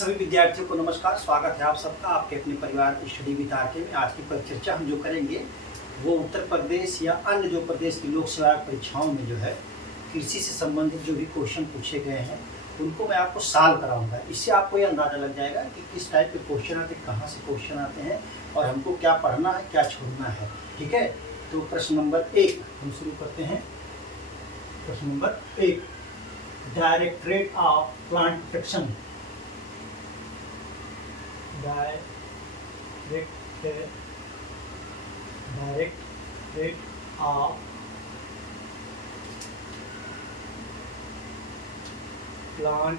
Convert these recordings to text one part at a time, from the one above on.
सभी विद्यार्थियों को नमस्कार। स्वागत है आप सबका आपके अपने परिवार स्टडी विद आरके में। आज की परिचर्चा हम जो करेंगे वो उत्तर प्रदेश या अन्य जो प्रदेश की लोक सेवा परीक्षाओं में जो है कृषि से संबंधित जो भी क्वेश्चन पूछे गए हैं उनको मैं आपको सॉल्व कराऊंगा। इससे आपको ये अंदाज़ा लग जाएगा कि किस टाइप के क्वेश्चन आते हैं, कहाँ से क्वेश्चन आते हैं और हमको क्या पढ़ना है, क्या छोड़ना है। ठीक है, तो प्रश्न नंबर 1 हम शुरू करते हैं। प्रश्न number 1, directorate of plant protection directorate of plant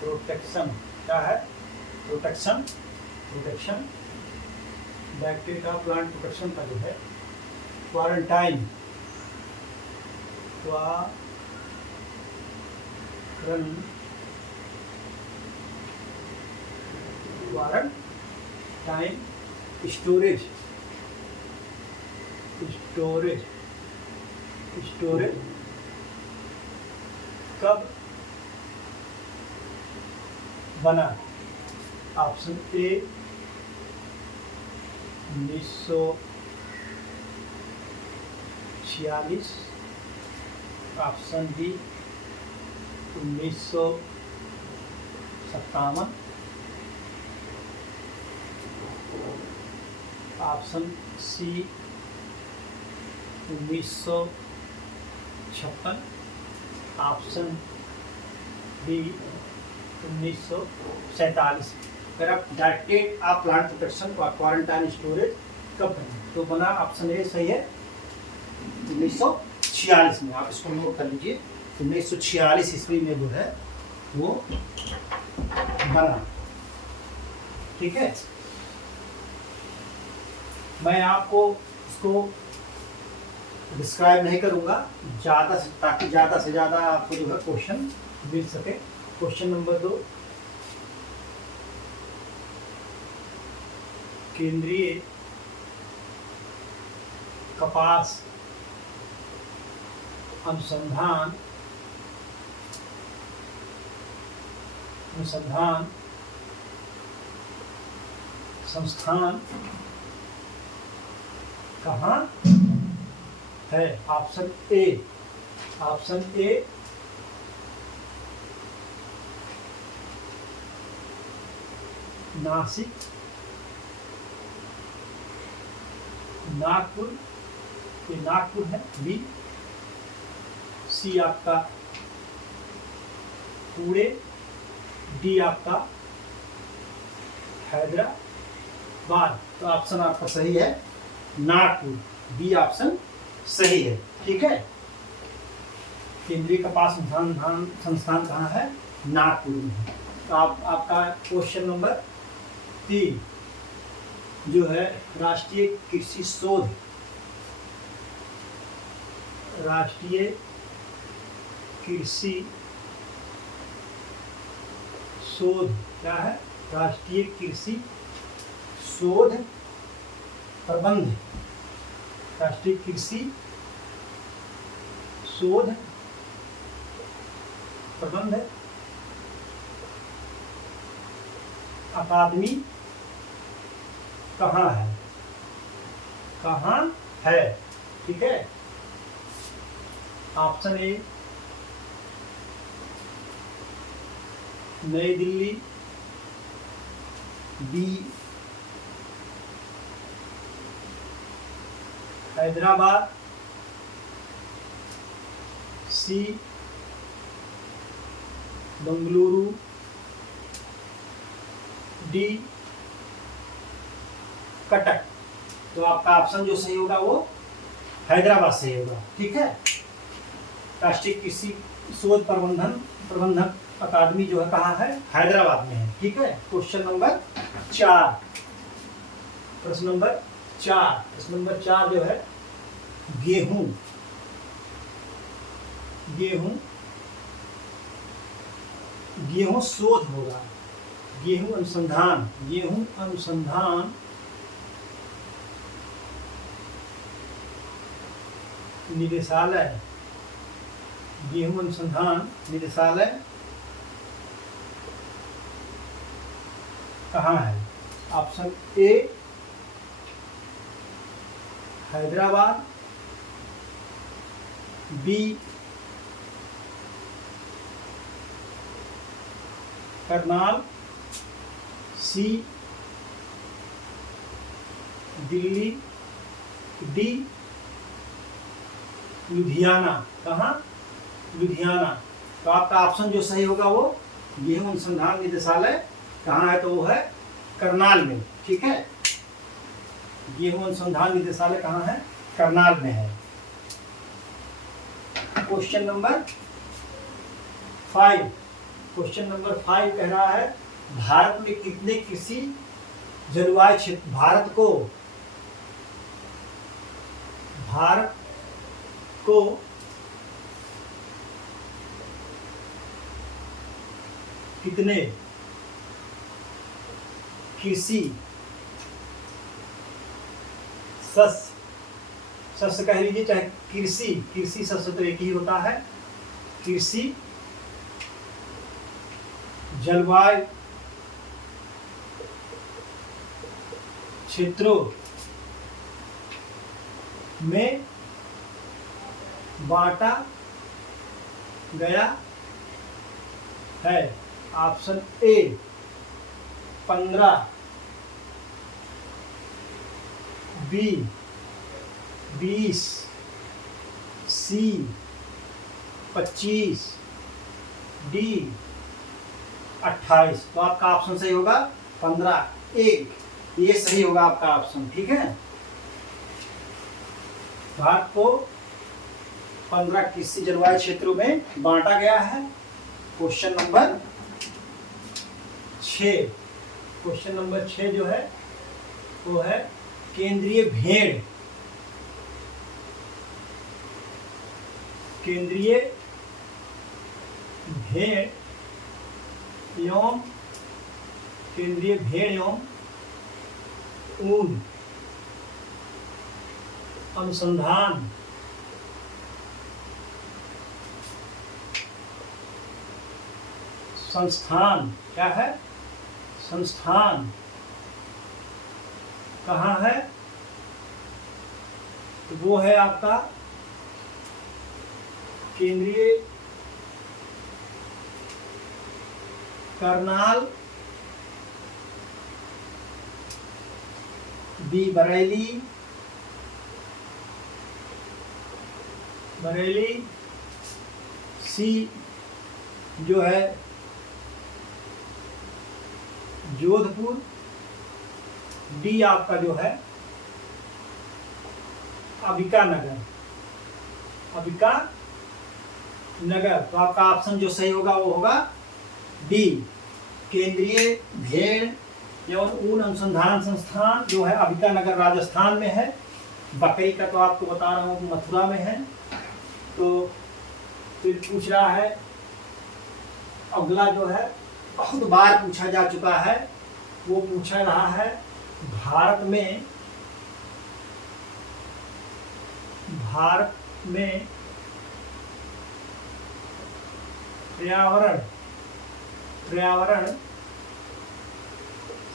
protection क्या है? Protection directorate of plant protection का जो है क्वारंटाइन स्टोरेज कब बना? Option A 1946, option B 1957, option C 1956, option D 1947। अगर आप डायरेक्टरेट ऑफ प्लांट प्रोटेक्शन और क्वारंटाइन स्टोरेज कब बना तो बना ऑप्शन ए सही है 1946 में। आप इसको नोट कर लीजिए। 1946 ईस्वी में जो है वो बना। ठीक है, मैं आपको इसको डिस्क्राइब नहीं करूंगा ताकि ज़्यादा से ज़्यादा आपको जो है क्वेश्चन मिल सके। क्वेश्चन नंबर 2, केंद्रीय कपास अनुसंधान संस्थान कहाँ है? ऑप्शन ए नासिक, नागपुर, ये नागपुर है। बी, सी आपका पुणे, डी आपका हैदराबाद। तो ऑप्शन आपका सही है नागपुर, बी ऑप्शन सही है। ठीक है, केंद्रीय कपास संस्थान कहाँ है? नागपुर में है। तो आपका क्वेश्चन नंबर 3 जो है राष्ट्रीय कृषि शोध क्या है? राष्ट्रीय कृषि शोध प्रबंध अकादमी कहाँ है? ठीक है, ऑप्शन ए नई दिल्ली, बी हैदराबाद, सी बेंगलुरु, डी कटक। तो आपका ऑप्शन जो सही होगा वो हैदराबाद सही होगा। ठीक है, राष्ट्रीय कृषि शोध प्रबंधन अकादमी जो है कहाँ है? हैदराबाद में है। ठीक है, क्वेश्चन नंबर 4, प्रश्न नंबर 4 जो है गेहूं शोध होगा। गेहूं अनुसंधान निदेशालय गेहूं अनुसंधान निदेशालय कहाँ है? Option A Hyderabad, B Karnal, C Delhi, D Ludhiana. कहाँ? लुधियाना। तो आपका ऑप्शन जो सही होगा वो गेहूं अनुसंधान निदेशालय कहाँ है? तो वो है करनाल में। ठीक है, गेहूं अनुसंधान निदेशालय कहाँ है? करनाल में है। Question number 5। क्वेश्चन नंबर 5 कह रहा है भारत में कितने कृषि जलवायु क्षेत्र, भारत को कितने कृषि शस्य कह लीजिए, चाहे कृषि शस्य तो एक ही होता है, कृषि जलवायु क्षेत्रों में बांटा गया है। Option A 15, B 20, C 25, D 28। तो आपका ऑप्शन सही होगा 15, 1, ये सही होगा आपका ऑप्शन। ठीक है, भारत को 15 कृषि जलवायु क्षेत्रों में बांटा गया है। Question number 6। क्वेश्चन नंबर 6 जो है वो है केंद्रीय भेड़ एवं ऊन अनुसंधान संस्थान क्या है? संस्थान कहाँ है? तो वो है आपका केंद्रीय करनाल, बी बरेली, सी जो है जोधपुर, डी आपका जो है अंबिका नगर। तो आपका ऑप्शन जो सही होगा वो होगा डी, केंद्रीय भेड़ एवं ऊन अनुसंधान संस्थान जो है अंबिका नगर राजस्थान में है। बकरी का तो आपको बता रहा हूँ मथुरा में है। तो फिर पूछ रहा है अगला जो है बहुत बार पूछा जा चुका है, वो पूछा रहा है भारत में पर्यावरण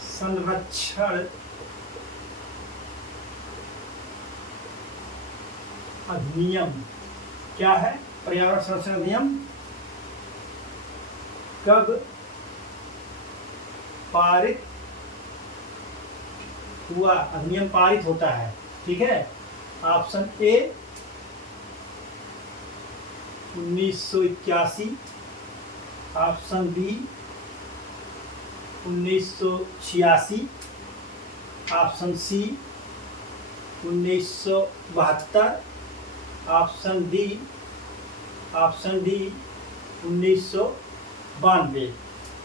संरक्षण अधिनियम क्या है? पर्यावरण संरक्षण अधिनियम कब पारित हुआ? अधिनियम पारित होता है। ठीक है, option A 1981, option B 1986, option C 1972, option D 1992।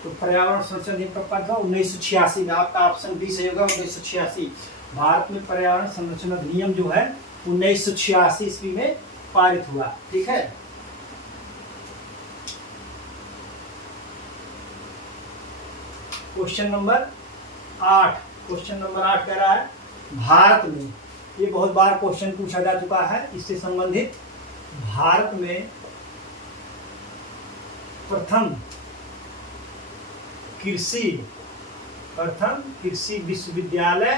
तो पर्यावरण संरक्षण अधिनियम कब पारित हुआ? 1986 में। आपका ऑप्शन डी सही होगा 1986। भारत में पर्यावरण संरक्षण अधिनियम जो है 1986 ईस्वी में पारित हुआ। ठीक है, क्वेश्चन नंबर 8। क्वेश्चन नंबर 8 कह रहा है भारत में, ये बहुत बार क्वेश्चन पूछा जा चुका है इससे संबंधित, भारत में प्रथम कृषि विश्वविद्यालय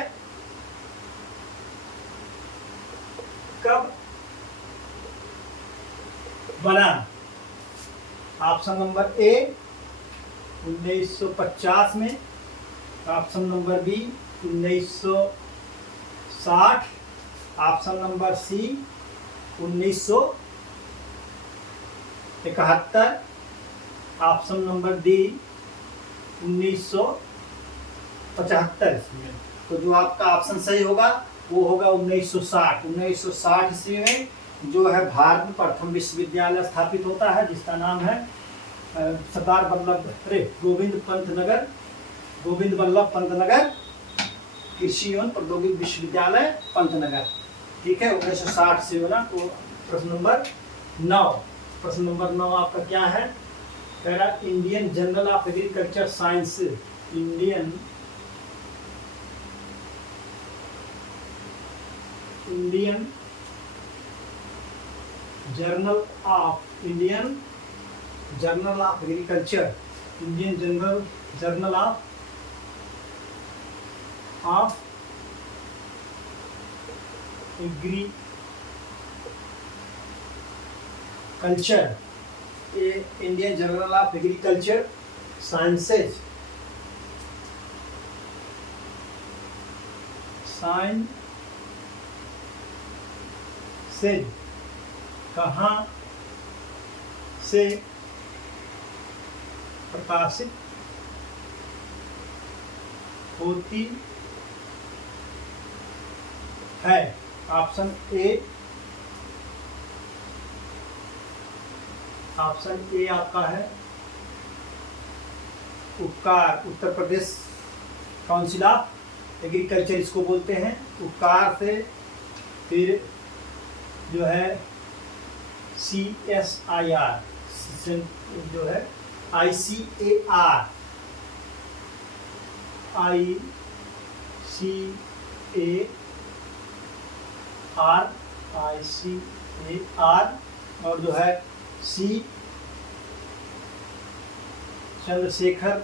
कब बना? ऑप्शन नंबर ए 1950 में, option number B 1960, option number C 1971, option number D 1975 इसमें। तो जो आपका ऑप्शन सही होगा वो होगा 1960। 1960 ईस्वी में जो है भारत में प्रथम विश्वविद्यालय स्थापित होता है, जिसका नाम है सरदार गोविंद वल्लभ पंत नगर कृषि एवं प्रौद्योगिक विश्वविद्यालय पंतनगर। ठीक है, 1960 से बना। तो प्रश्न नंबर 9 आपका क्या है? कह रहा Indian journal of agriculture science, Indian journal of agriculture, Indian journal of agriculture, Indian journal of agriculture sciences कहाँ से प्रकाशित होती है? ऑप्शन ए आपका है उपकार, Uttar Pradesh council of agriculture इसको बोलते हैं, उपकार से। फिर जो है CSIR जो है ICAR और जो है C चंद्रशेखर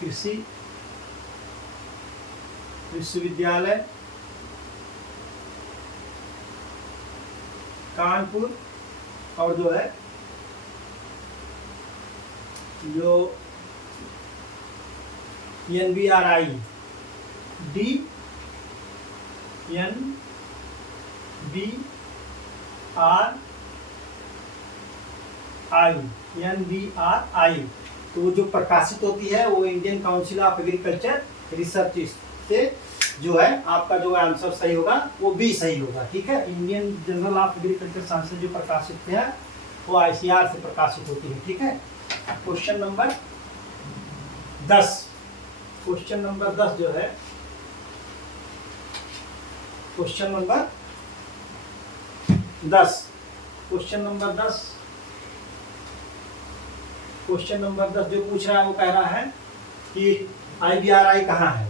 कृषि विश्वविद्यालय कानपुर, और जो है जो NBRI NBRI, तो जो प्रकाशित होती है वो Indian council of agriculture research से जो है आपका जो आंसर सही होगा वो भी सही होगा। ठीक है, Indian journal of agriculture science जो प्रकाशित है वो ICAR से प्रकाशित होती है। ठीक है, क्वेश्चन नंबर 10 जो है क्वेश्चन नंबर 10 जो पूछ रहा है वो कह रहा है कि IBRI कहाँ है?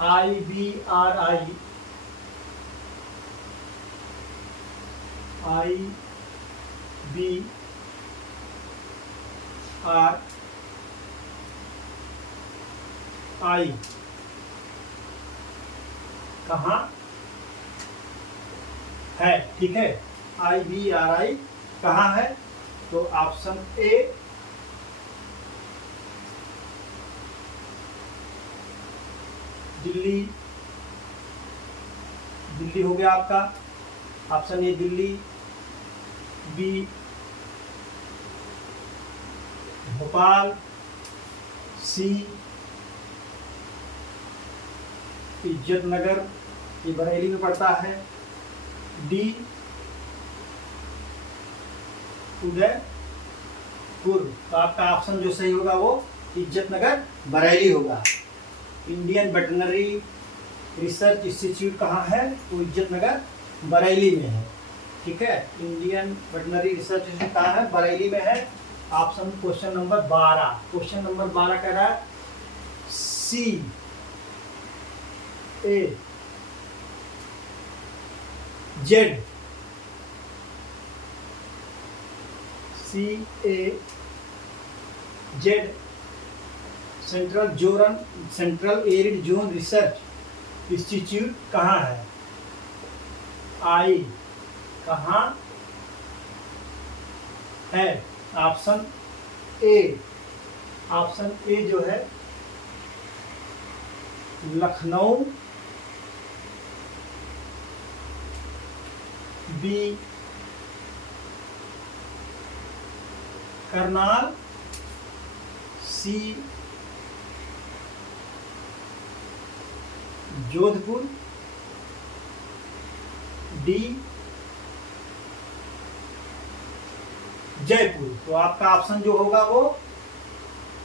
IBRI कहाँ है? ठीक है, IBRI कहाँ है? तो ऑप्शन ए दिल्ली हो गया आपका, option A Delhi, B Bhopal, C Izzatnagar ये बरेली में पड़ता है, डी उदयपुर। तो आपका ऑप्शन जो सही होगा वो इज्जतनगर बरेली होगा। इंडियन वेटरनरी रिसर्च इंस्टीट्यूट कहाँ है? तो इज्जतनगर बरेली में है। ठीक है, इंडियन वेटरनरी रिसर्च इंस्टीट्यूट कहाँ है? बरेली में है। ऑप्शन क्वेश्चन नंबर 12 कह रहा है CAZ CAZ central arid zone research institute कहाँ है? आई कहाँ है? ऑप्शन ए जो है लखनऊ, बी करनाल, सी जोधपुर, डी जयपुर। तो आपका ऑप्शन जो होगा वो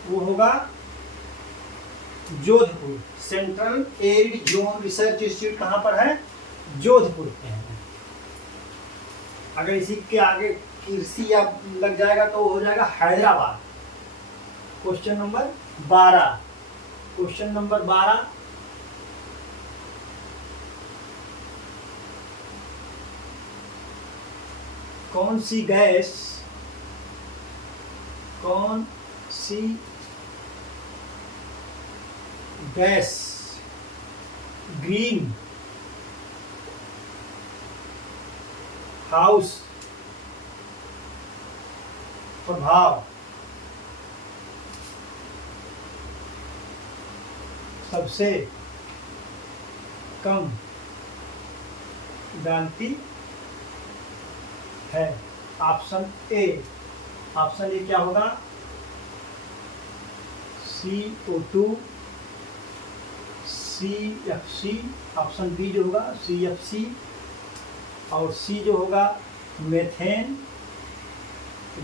होगा Jodhpur. Central arid zone research institute कहाँ पर है? जोधपुर में है। अगर इसी के आगे कृषि या लग जाएगा तो हो जाएगा हैदराबाद। क्वेश्चन नंबर 12 कौन सी गैस ग्रीन हाउस प्रभाव सबसे कम डालती है? ऑप्शन ए क्या होगा? CO2 CFC। ऑप्शन बी जो होगा CFC, और सी जो होगा मेथेन,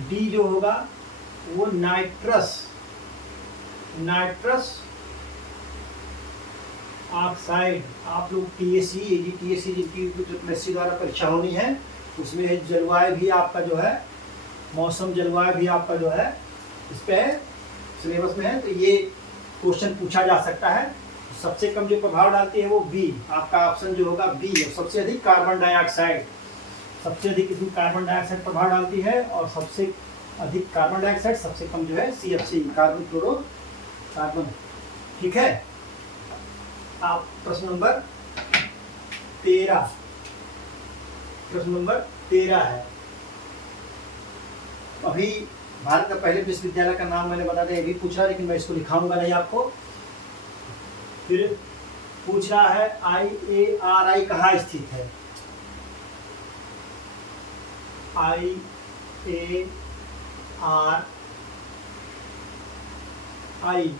डी जो होगा वो नाइट्रस ऑक्साइड। आप लोग TSE जिनकी यूपीएससी द्वारा परीक्षा होनी है उसमें जलवायु भी आपका जो है, मौसम जलवायु भी आपका जो है इस पे सिलेबस में है, तो ये क्वेश्चन पूछा जा सकता है। सबसे कम जो प्रभाव डालती है वो बी, आपका ऑप्शन जो होगा बी है। सबसे अधिक कार्बन डाइऑक्साइड, सबसे अधिक इसमें कार्बन डाइऑक्साइड प्रभाव डालती है, और सबसे अधिक कार्बन डाइऑक्साइड, सबसे कम जो है CFC कार्बन फ्लोरोकार्बन। ठीक है। आप प्रश्न नंबर 13 है। अभी भारत का पहले विश्वविद्यालय का नाम मैंने बता दिया, ये भी पूछ रहा है लेकिन मैं इसको लिखाऊंगा नहीं आपको। फिर पूछ रहा है IARI कहाँ स्थित है? IARI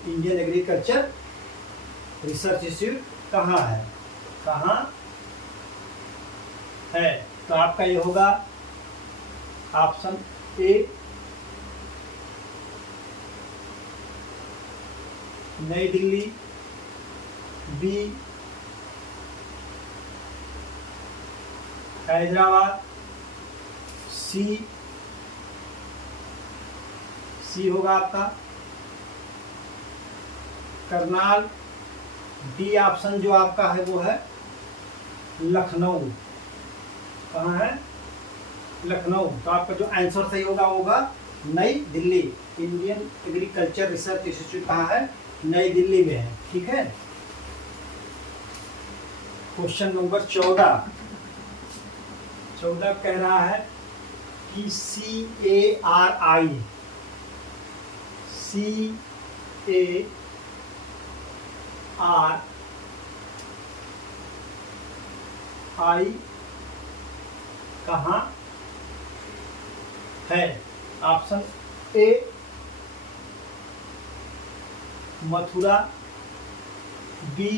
Indian agriculture research institute कहाँ है? तो आपका ये होगा ऑप्शन ए नई दिल्ली, बी हैदराबाद, सी होगा आपका करनाल, डी ऑप्शन जो आपका है वो है लखनऊ। कहाँ है? लखनऊ। तो आपका जो आंसर सही होगा नई Delhi. Indian agriculture research institute कहाँ है? नई दिल्ली में है। ठीक है। क्वेश्चन नंबर 14 कह रहा है कि CARI कहाँ है? Option A Mathura, B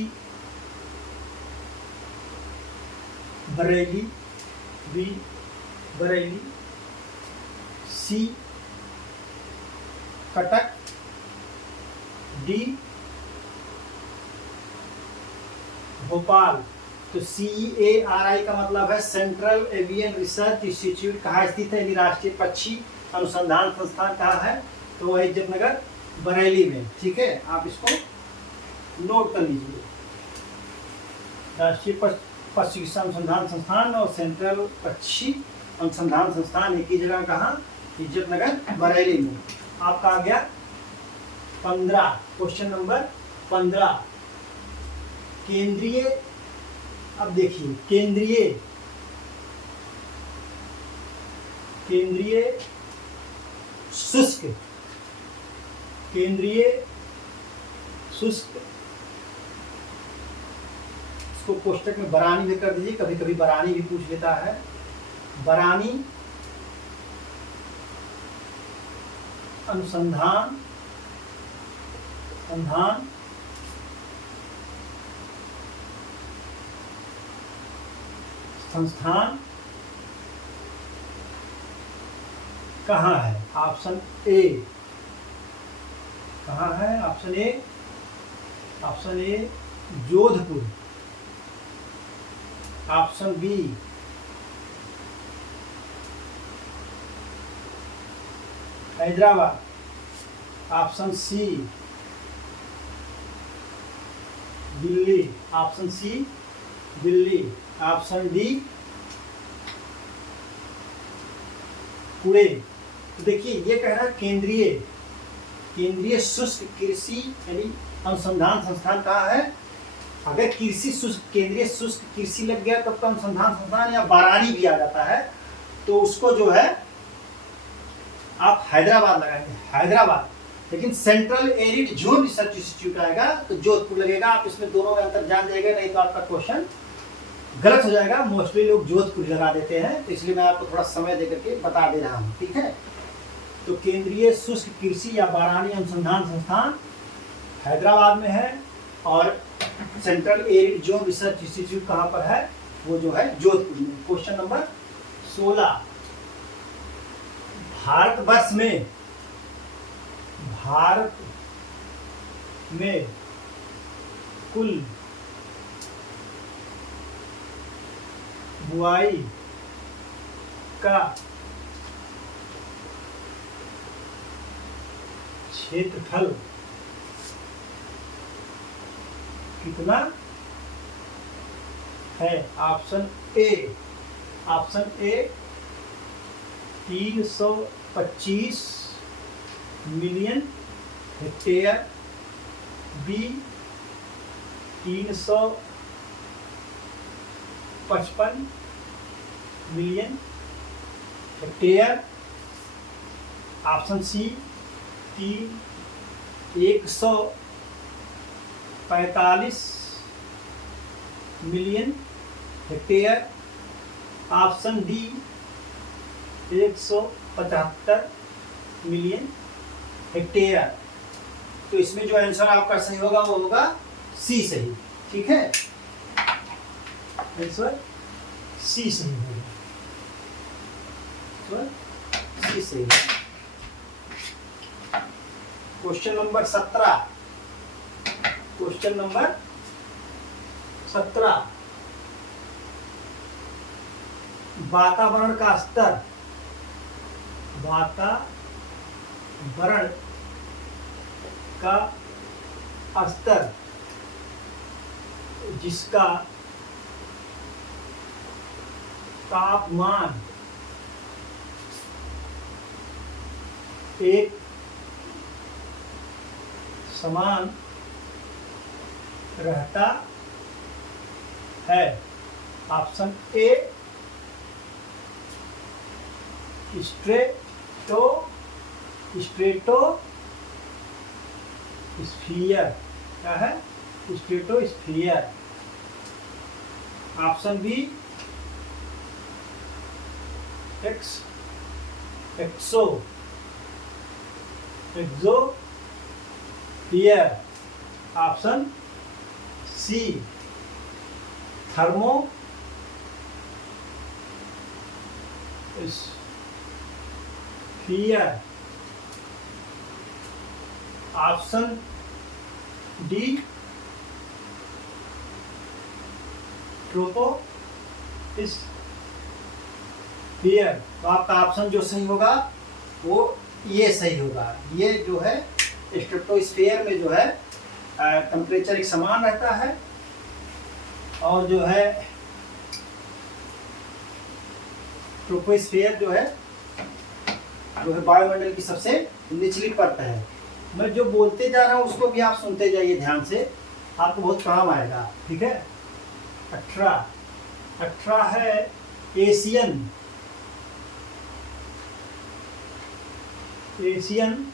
Bareilly, C Cuttack, D Bhopal. तो CARI का मतलब है सेंट्रल एवियन रिसर्च इंस्टीट्यूट कहाँ स्थित है? राष्ट्रीय पक्षी अनुसंधान संस्थान कहाँ है? तो वह इज्जतनगर बरेली में। ठीक है, आप इसको नोट कर लीजिए। राष्ट्रीय पक्षी अनुसंधान संस्थान और सेंट्रल पक्षी अनुसंधान संस्थान एक ही जगह कहाँ इज्जत नगर बरेली में। आपका आ गया 15, क्वेश्चन नंबर 15। केंद्रीय, अब देखिए केंद्रीय शुष्क, केंद्रीय शुष्क, इसको कोष्टक में बरानी भी कर दीजिए, कभी कभी बरानी भी पूछ लेता है। बरानी अनुसंधान संस्थान कहाँ है? ऑप्शन ए कहाँ है? Option A Jodhpur. Option B Hyderabad. Option C Delhi. Option C Delhi. Option D Pune. तो देखिए ये कह रहा है केंद्रीय शुष्क कृषि यानी अनुसंधान संस्थान कहाँ है। अगर कृषि शुष्क, केंद्रीय शुष्क कृषि लग गया तब तो अनुसंधान संस्थान या बारानी भी आ जाता है, तो उसको जो है आप हैदराबाद लगाएंगे, हैदराबाद। लेकिन central arid zone research institute आएगा तो जोधपुर लगेगा। आप इसमें दोनों में अंतर जान जाएगा, नहीं तो आपका क्वेश्चन गलत हो जाएगा। मोस्टली लोग जोधपुर लगा देते हैं, तो इसलिए मैं आपको थोड़ा समय देकर के बता दे रहा हूँ, ठीक है। तो केंद्रीय शुष्क कृषि या बारानी अनुसंधान संस्थान हैदराबाद में है, और central arid zone research institute कहाँ पर है? वो जो है जोधपुर में। Question number 16। भारत में कुल बुआई का क्षेत्रफल कितना है? Option A 325 million hectare, B 355 million hectare, option C 145 million hectare, option D 175 million hectare. तो इसमें जो आंसर आपका सही होगा वो होगा सी सही, ठीक है। आंसर सी सही होगा, सी सही। Question number 17। Question number 17। वातावरण का स्तर, वातावरण का स्तर जिसका तापमान एक समान रहता है। ऑप्शन ए स्ट्रेटोस्फीयर, क्या है? Stratosphere. Option B exosphere. Option C thermosphere. Option D troposphere. तो आपका ऑप्शन जो सही होगा वो ये सही होगा। ये जो है स्ट्रेटोस्फीयर में जो है टेम्परेचर एक समान रहता है, और जो है ट्रोपोस्फीयर जो है जो है वायुमंडल की सबसे निचली परत है। मैं जो बोलते जा रहा हूँ उसको भी आप सुनते जाइए ध्यान से, आपको बहुत काम आएगा। ठीक है। 18 है एशियन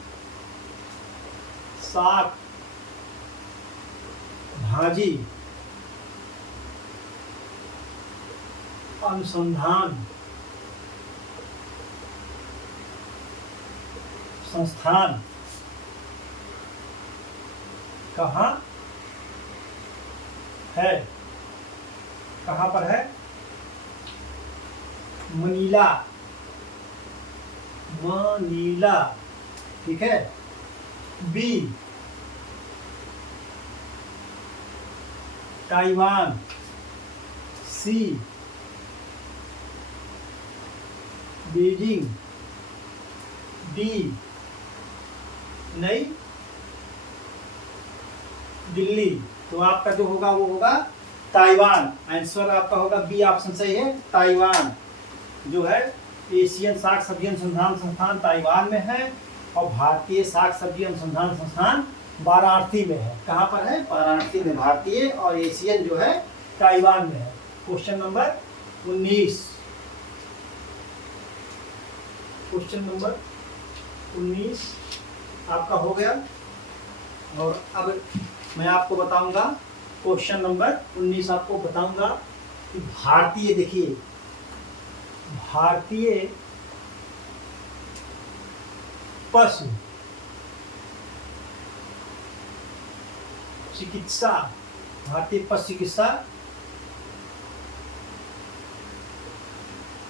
शाक भाजी अनुसंधान संस्थान कहाँ है? कहाँ पर है? मनीला। ठीक है। B Taiwan. C Beijing. D New Delhi. तो आपका जो होगा वो होगा ताइवान। आंसर आपका होगा बी ऑप्शन सही है, ताइवान जो है एशियन शाक सब्जी अनुसंधान संस्थान ताइवान में है और भारतीय शाक सब्जी अनुसंधान संस्थान वाराणसी में है। कहाँ पर है? वाराणसी में। भारतीय और एशियन जो है ताइवान में है। Question number 19। क्वेश्चन नंबर 19 आपका हो गया। और अब मैं आपको बताऊंगा क्वेश्चन नंबर 19 आपको बताऊंगा कि भारतीय, देखिए भारतीय पशु चिकित्सा, भारतीय पशु चिकित्सा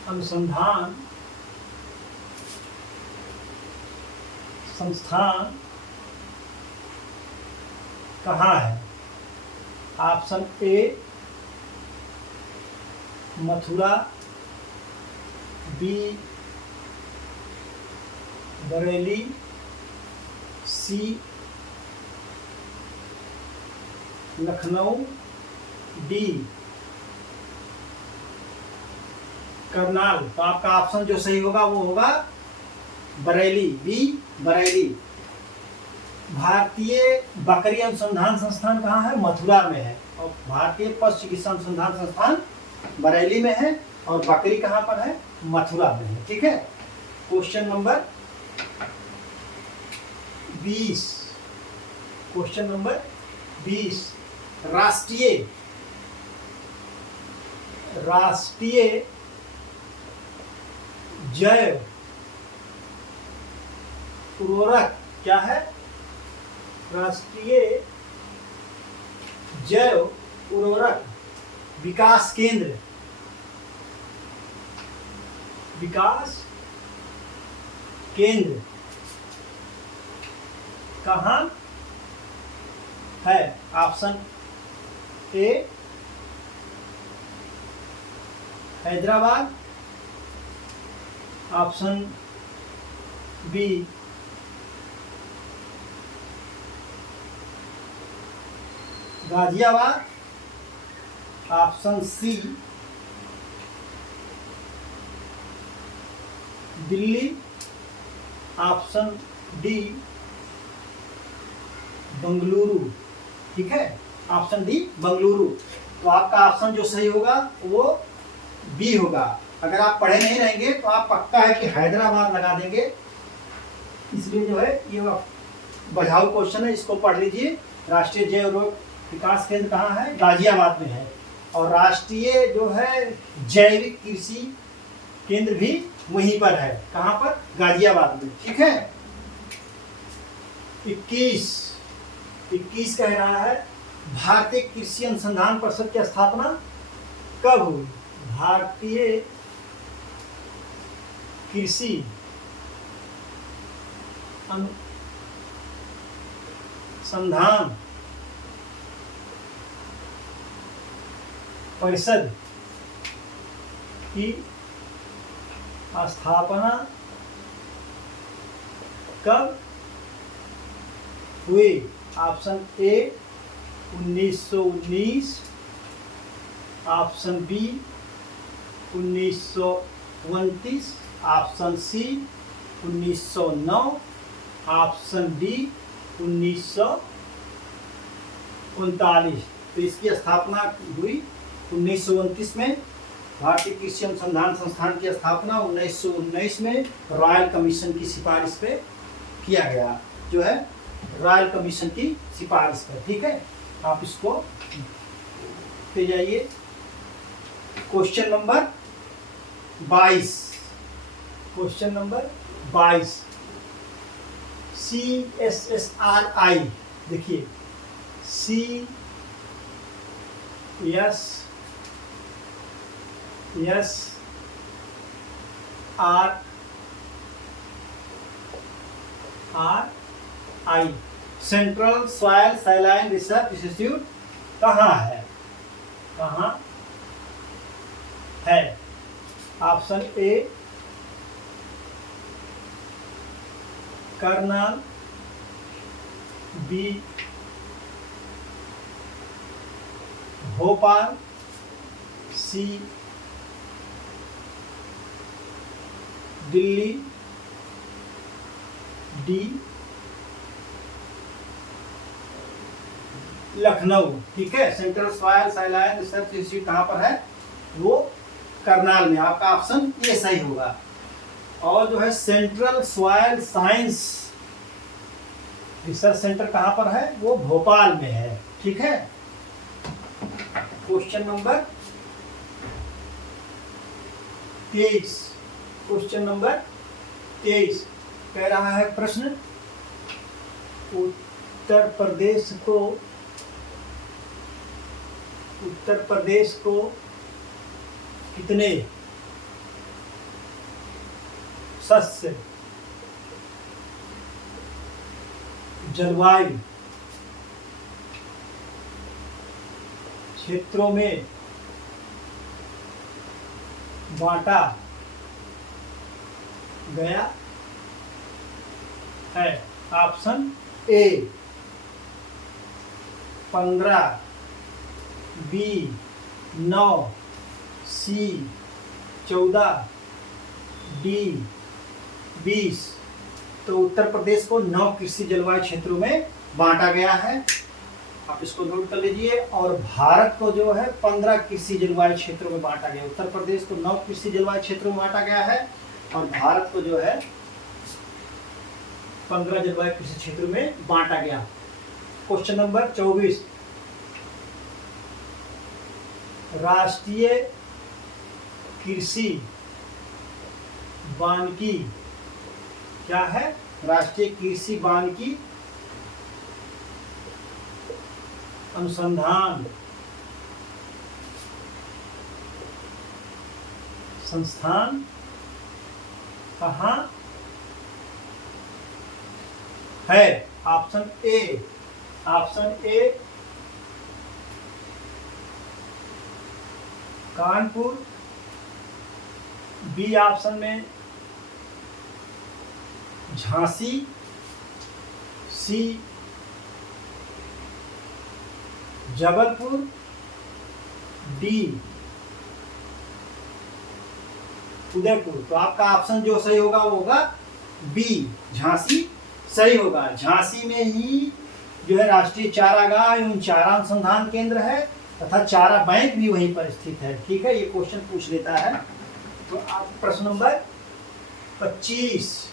अनुसंधान संस्थान कहाँ है? Option A Mathura, B Bareilly, C Lucknow, D Karnal. तो आपका ऑप्शन जो सही होगा वो होगा बरेली, बी बरेली। भारतीय बकरी अनुसंधान संस्थान कहाँ है? मथुरा में है। और भारतीय पशु चिकित्सा अनुसंधान संस्थान बरेली में है और बकरी कहाँ पर है? मथुरा में है। ठीक है। Question number 20। क्वेश्चन नंबर 20 राष्ट्रीय जैव उर्वरक क्या है? राष्ट्रीय जैव उर्वरक विकास केंद्र कहाँ है? Option A Hyderabad, option B Ghaziabad, option C Delhi, option D Bengaluru. ठीक है। Option D Bengaluru. तो आपका ऑप्शन जो सही होगा वो बी होगा। अगर आप पढ़े नहीं रहेंगे तो आप पक्का है कि हैदराबाद लगा देंगे। इसलिए जो है ये बझाऊ क्वेश्चन है, इसको पढ़ लीजिए। राष्ट्रीय जैव उर्वरक विकास केंद्र कहाँ है? गाजियाबाद में है। और राष्ट्रीय जो है जैविक कृषि केंद्र भी वहीं पर है। कहाँ पर? गाजियाबाद में। ठीक है। 21 कह रहा है भारतीय कृषि अनुसंधान परिषद की स्थापना कब हुई? भारतीय कृषि अनुसंधान परिषद की स्थापना कब हुई? Option A 1919, option B 1929, option C 1909, option D 1939। तो इसकी स्थापना हुई 1929 में। भारतीय कृषि अनुसंधान संस्थान की स्थापना 1919 में रॉयल कमीशन की सिफारिश पे किया गया, जो है रॉयल कमीशन की सिफारिश पर। ठीक है, आप इसको पे जाइए। Question number 22, question number 22, CSSRI। देखिए CSSRI central soil saline research institute कहाँ है? कहाँ है? Option A Karnal, B Bhopal, C Delhi, D Lucknow. ठीक है, central soil saline research institute कहाँ पर है? वो करनाल में। आपका ऑप्शन ये सही होगा। और जो है central soil science research centre कहाँ पर है? वो भोपाल में है। ठीक है। क्वेश्चन नंबर 23, क्वेश्चन नंबर 23 कह रहा है प्रश्न, उत्तर प्रदेश को कितने सस्य जलवायु क्षेत्रों में बांटा गया है? Option A 15, B 9, C 14, D 20। तो उत्तर प्रदेश को 9 कृषि जलवायु क्षेत्रों में बांटा गया है। आप इसको नोट कर लीजिए। और भारत को जो है 15 कृषि जलवायु क्षेत्रों में बांटा गया। उत्तर प्रदेश को 9 कृषि जलवायु क्षेत्रों में बांटा गया है और भारत को जो है 15 जलवायु कृषि क्षेत्रों में बांटा गया। क्वेश्चन नंबर 24, राष्ट्रीय कृषि वानिकी क्या है? राष्ट्रीय कृषि वानिकी अनुसंधान संस्थान कहाँ है? Option A Kanpur, B option में झांसी, सी जबलपुर, डी उदयपुर। तो आपका ऑप्शन जो सही होगा वो होगा बी झांसी सही होगा। झांसी में ही जो है राष्ट्रीय चारागाह एवं चारा अनुसंधान केंद्र है तथा चारा बैंक भी वहीं पर स्थित है। ठीक है, ये क्वेश्चन पूछ लेता है। तो आप प्रश्न नंबर 25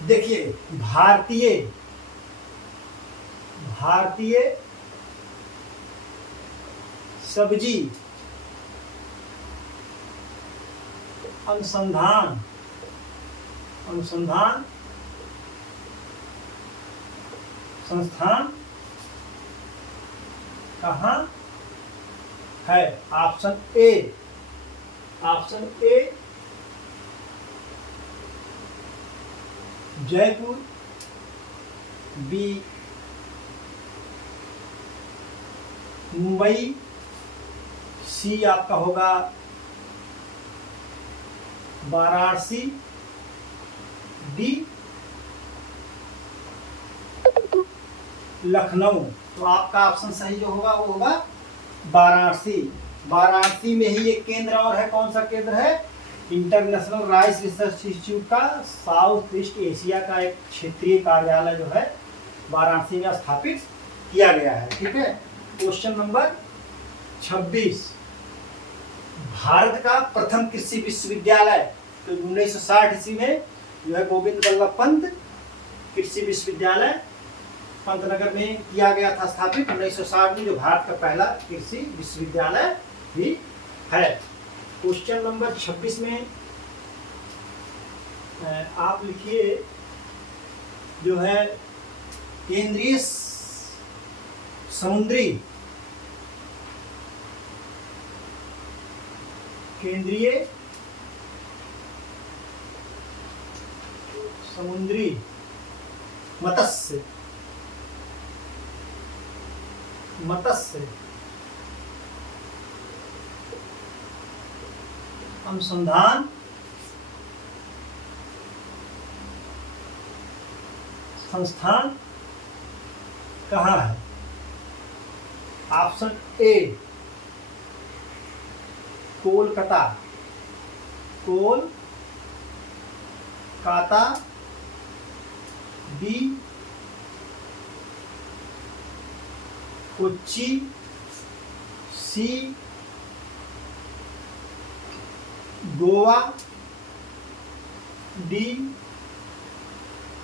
देखिए, भारतीय सब्जी अनुसंधान संस्थान कहाँ है? Option A Jaipur, B Mumbai, C आपका होगा वाराणसी, डी लखनऊ। तो आपका ऑप्शन सही जो होगा वो होगा वाराणसी। वाराणसी में ही एक केंद्र और है। कौन सा केंद्र है? इंटरनेशनल राइस रिसर्च इंस्टीट्यूट का साउथ ईस्ट एशिया का एक क्षेत्रीय कार्यालय जो है वाराणसी में स्थापित किया गया है। ठीक है। क्वेश्चन नंबर 26, भारत का प्रथम कृषि विश्वविद्यालय तो 1960 ईस्वी में जो है गोविंद बल्लभ पंत कृषि विश्वविद्यालय पंतनगर में किया गया था स्थापित 1960 में, जो भारत का पहला कृषि विश्वविद्यालय भी है। क्वेश्चन नंबर 26 में आप लिखिए जो है केंद्रीय समुद्री मत्स्य अनुसंधान संस्थान कहाँ है? Option A Kolkata, B Kochi, C Goa, D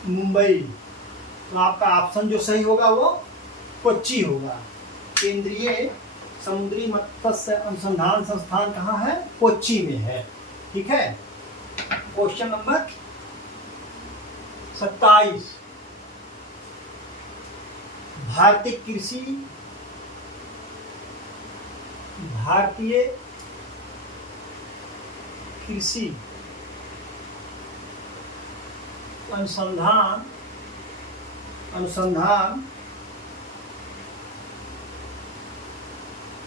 Mumbai. तो आपका ऑप्शन जो सही होगा वो कोच्चि होगा। केंद्रीय समुद्री मत्स्य अनुसंधान संस्थान कहाँ है? कोच्चि में है। ठीक है। क्वेश्चन नंबर 27, भारतीय कृषि अनुसंधान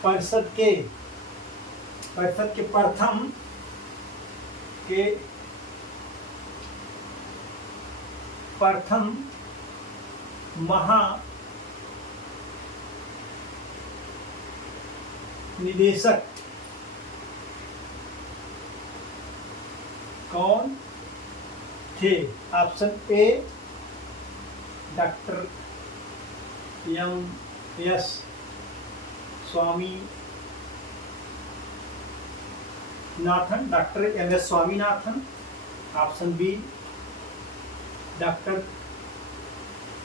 परिषद के प्रथम महानिदेशक कौन थे? Option A doctor MS. Swaminathan, option B doctor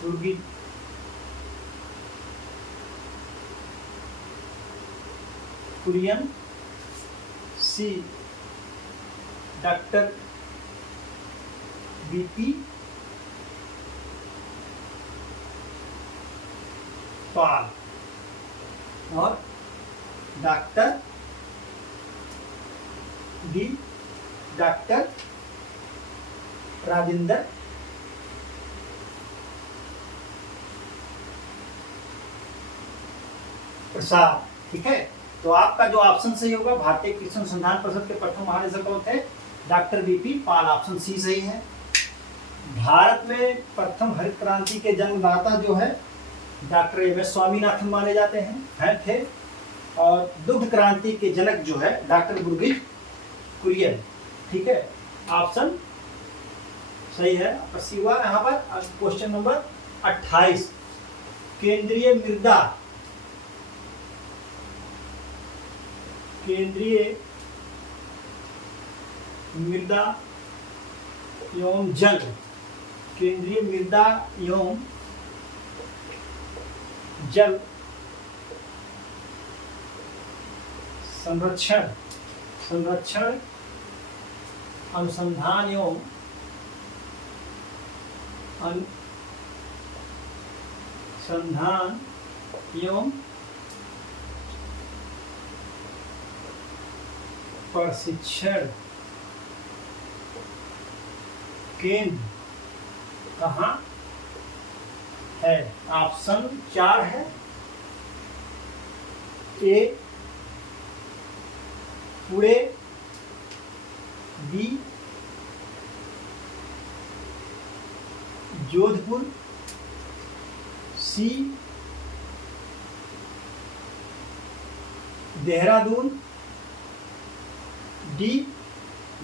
Gurmeet Kurien, C doctor BP Pal और डॉक्टर राजेंद्र प्रसाद। ठीक है। तो आपका जो ऑप्शन सही होगा, भारतीय कृषि अनुसंधान परिषद के प्रथम महानिदेशक कौन थे? डॉक्टर बीपी पाल। ऑप्शन सी सही है। भारत में प्रथम हरित क्रांति के जन्मदाता जो है डॉक्टर एम.एस. स्वामीनाथन माने जाते हैं थे। और दुग्ध क्रांति के जनक जो है डॉक्टर गुरमीत कुरियन। ठीक है। ऑप्शन सही है। सी हुआ यहाँ पर। क्वेश्चन नंबर 28, केंद्रीय मृदा एवं जल संरक्षण अनुसंधान एवं प्रशिक्षण केंद्र कहाँ है? ऑप्शन 4 है। ए पुणे, बी जोधपुर, सी देहरादून, डी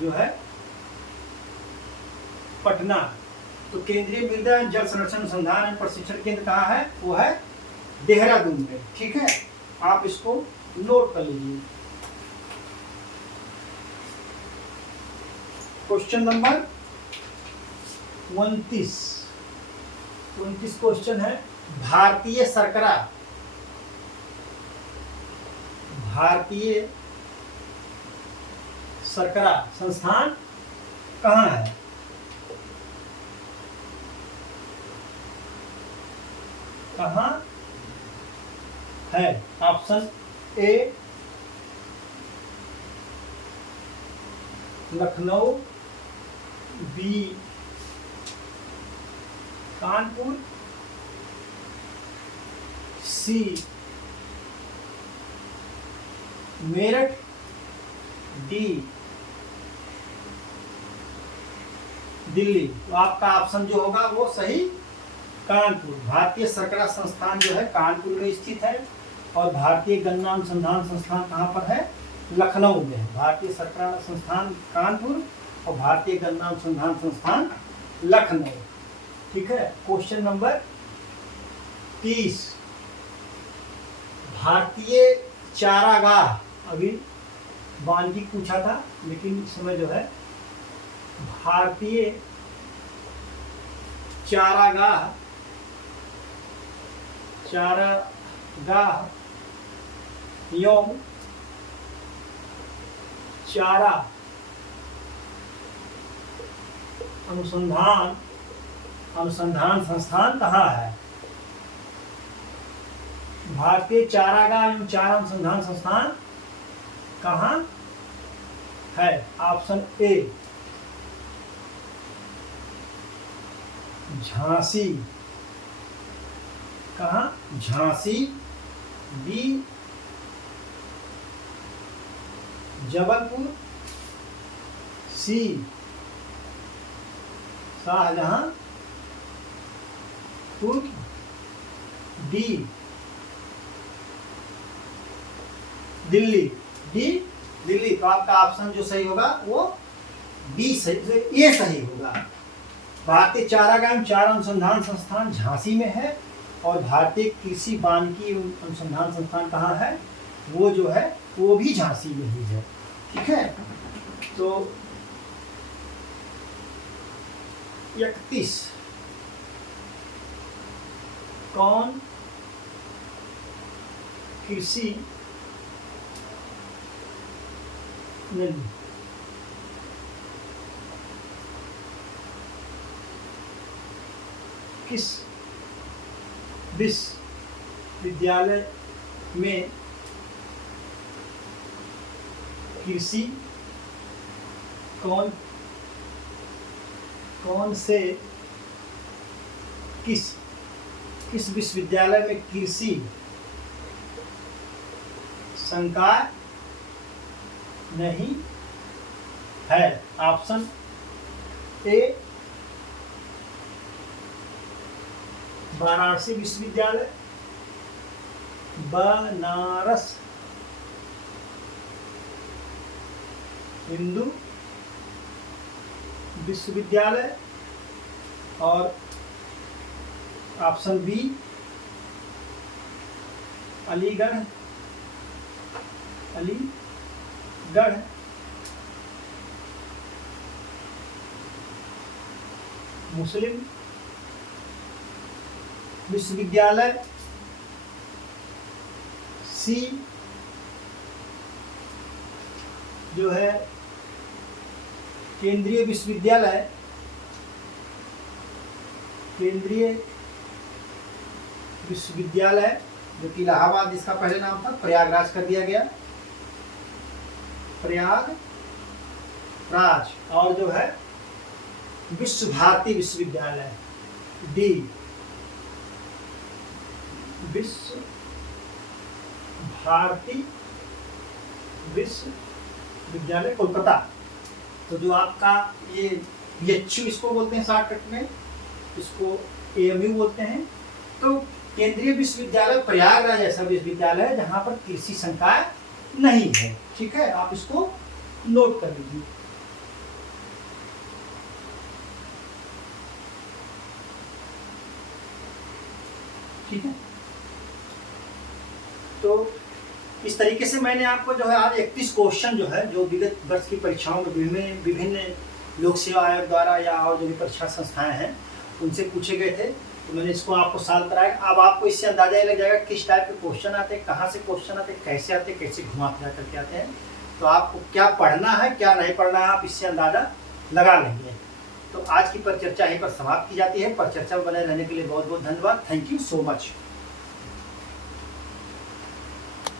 जो है पटना। तो केंद्रीय मृदा एवं जल संरक्षण अनुसंधान एवं प्रशिक्षण केंद्र कहाँ है? वो है देहरादून में। ठीक है, आप इसको नोट कर लीजिए। क्वेश्चन नंबर 29 क्वेश्चन है, भारतीय शर्करा संस्थान कहाँ है? कहाँ है? Option A Lucknow, B Kanpur, C Meerut, D Delhi. तो आपका ऑप्शन जो होगा वो सही कानपुर। भारतीय शर्करा संस्थान जो है कानपुर में स्थित है और भारतीय गन्ना अनुसंधान संस्थान कहाँ पर है? लखनऊ में है। भारतीय शर्करा संस्थान कानपुर और भारतीय गन्ना अनुसंधान संस्थान लखनऊ। ठीक है, क्वेश्चन नंबर 30, भारतीय चारागाह, अभी वानिकी पूछा था लेकिन इस समय जो है भारतीय चारागाह एवं चारा अनुसंधान संस्थान कहाँ है? भारतीय चारागाह एवं चारा अनुसंधान संस्थान कहाँ है? ऑप्शन ए झांसी। कहाँ? झांसी। बी जबलपुर, सी शाहजहांपुर, डी दिल्ली। दिल्ली। तो आपका ऑप्शन जो सही होगा वो डी सही, ये सही होगा। भारतीय चारागाह एवं चारा अनुसंधान संस्थान झांसी में है और भारतीय कृषि वानिकी अनुसंधान संस्थान कहाँ है? वो जो है वो भी झांसी में ही है। ठीक है, तो 31, कौन कृषि किस विश्वविद्यालय में कृषि कौन से किस विश्वविद्यालय में कृषि संकाय नहीं है? ऑप्शन ए वाराणसी विश्वविद्यालय, बनारस हिंदू विश्वविद्यालय और ऑप्शन बी अलीगढ़ मुस्लिम विश्वविद्यालय, सी जो है केंद्रीय विश्वविद्यालय जो कि इलाहाबाद, जिसका पहले नाम था प्रयागराज कर दिया गया, प्रयागराज। और जो है विश्व भारती विश्वविद्यालय, डी विश्व भारती विश्वविद्यालय कोलकाता। तो जो आपका ये BHU इसको बोलते हैं शॉर्टकट में, इसको AMU बोलते हैं। तो केंद्रीय विश्वविद्यालय प्रयागराज ऐसा विश्वविद्यालय है जहाँ पर कृषि संकाय नहीं है। ठीक है, आप इसको नोट कर लीजिए। ठीक है। तो इस तरीके से मैंने आपको जो है आज 31 क्वेश्चन जो है जो विगत वर्ष की परीक्षाओं में विभिन्न लोक सेवा आयोग द्वारा या और जो भी परीक्षा संस्थाएं हैं उनसे पूछे गए थे, तो मैंने इसको आपको सॉल्व कराया। अब आपको इससे अंदाजा ही लग जाएगा किस टाइप के क्वेश्चन आते हैं, कहाँ से क्वेश्चन आते हैं, कैसे आते हैं, कैसे घुमा फिरा करके आते हैं। तो आपको क्या पढ़ना है क्या नहीं पढ़ना है आप इससे अंदाजा लगा लेंगे। तो आज की परिचर्चा यहीं पर समाप्त की जाती है। परिचर्चा में बने रहने के लिए बहुत बहुत धन्यवाद। Thank you so much.